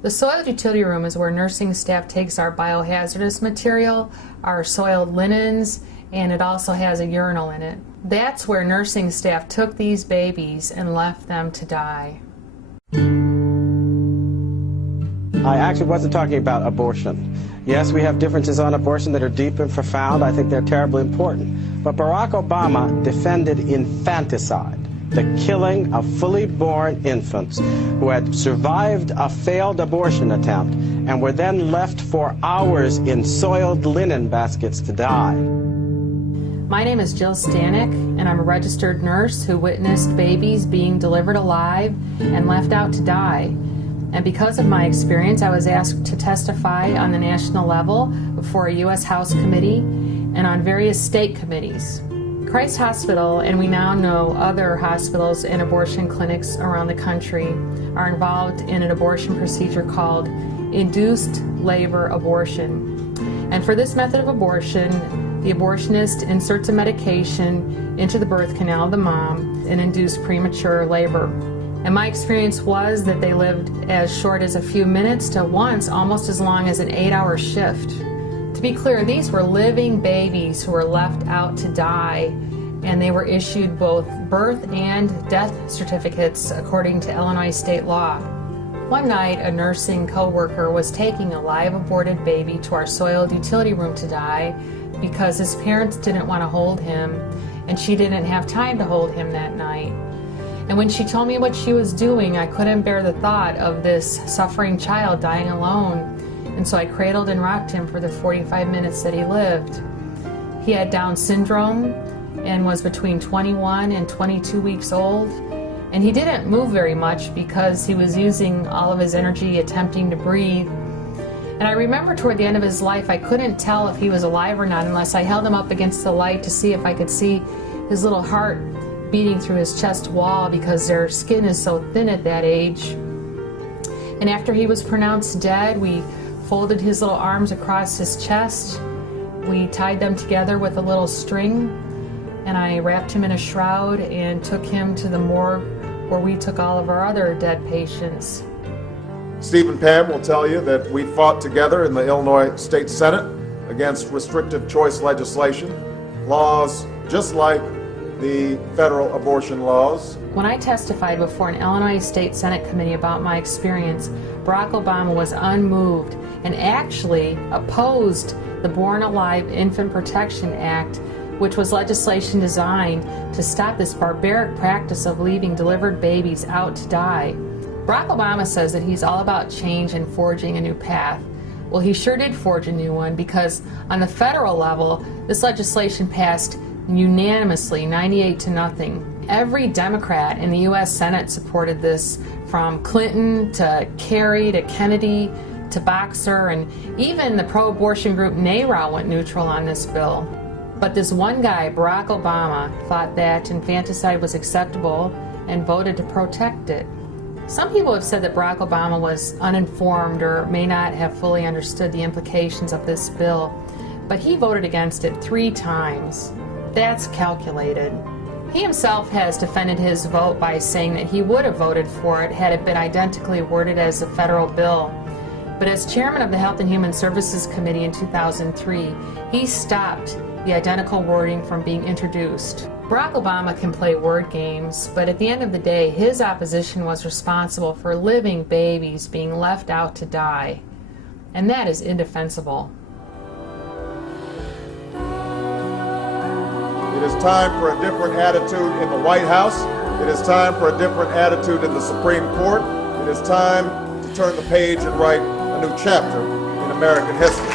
The soiled utility room is where nursing staff takes our biohazardous material, our soiled linens, and it also has a urinal in it. That's where nursing staff took these babies and left them to die. I actually wasn't talking about abortion. Yes, we have differences on abortion that are deep and profound. I think they're terribly important. But Barack Obama defended infanticide, the killing of fully born infants who had survived a failed abortion attempt and were then left for hours in soiled linen baskets to die. My name is Jill Stanek, and I'm a registered nurse who witnessed babies being delivered alive and left out to die. And because of my experience, I was asked to testify on the national level before a U.S. House committee and on various state committees. Christ Hospital, and we now know other hospitals and abortion clinics around the country, are involved in an abortion procedure called induced labor abortion. And for this method of abortion, the abortionist inserts a medication into the birth canal of the mom and induced premature labor. And my experience was that they lived as short as a few minutes to once almost as long as an 8-hour shift. To be clear, these were living babies who were left out to die, and they were issued both birth and death certificates according to Illinois state law. One night, a nursing co-worker was taking a live aborted baby to our soiled utility room to die because his parents didn't want to hold him, and she didn't have time to hold him that night. And when she told me what she was doing, I couldn't bear the thought of this suffering child dying alone. And so I cradled and rocked him for the 45 minutes that he lived. He had Down syndrome and was between 21 and 22 weeks old. And he didn't move very much because he was using all of his energy attempting to breathe. And I remember toward the end of his life, I couldn't tell if he was alive or not unless I held him up against the light to see if I could see his little heart beating through his chest wall because their skin is so thin at that age. And after he was pronounced dead, we folded his little arms across his chest. We tied them together with a little string, and I wrapped him in a shroud and took him to the morgue where we took all of our other dead patients. Steve and Pam will tell you that we fought together in the Illinois State Senate against restrictive choice legislation, laws just like the federal abortion laws. When I testified before an Illinois State Senate committee about my experience, Barack Obama was unmoved and actually opposed the Born Alive Infant Protection Act, which was legislation designed to stop this barbaric practice of leaving delivered babies out to die. Barack Obama says that he's all about change and forging a new path. Well, he sure did forge a new one, because on the federal level, this legislation passed unanimously, 98-0. Every Democrat in the U.S. Senate supported this, from Clinton to Kerry to Kennedy to Boxer, and even the pro-abortion group NARAL went neutral on this bill. But this one guy, Barack Obama, thought that infanticide was acceptable and voted to protect it. Some people have said that Barack Obama was uninformed or may not have fully understood the implications of this bill, but he voted against it 3 times. That's calculated. He himself has defended his vote by saying that he would have voted for it had it been identically worded as a federal bill. But as chairman of the Health and Human Services Committee in 2003, he stopped the identical wording from being introduced. Barack Obama can play word games, but at the end of the day, his opposition was responsible for living babies being left out to die. And that is indefensible. It is time for a different attitude in the White House. It is time for a different attitude in the Supreme Court. It is time to turn the page and write a new chapter in American history.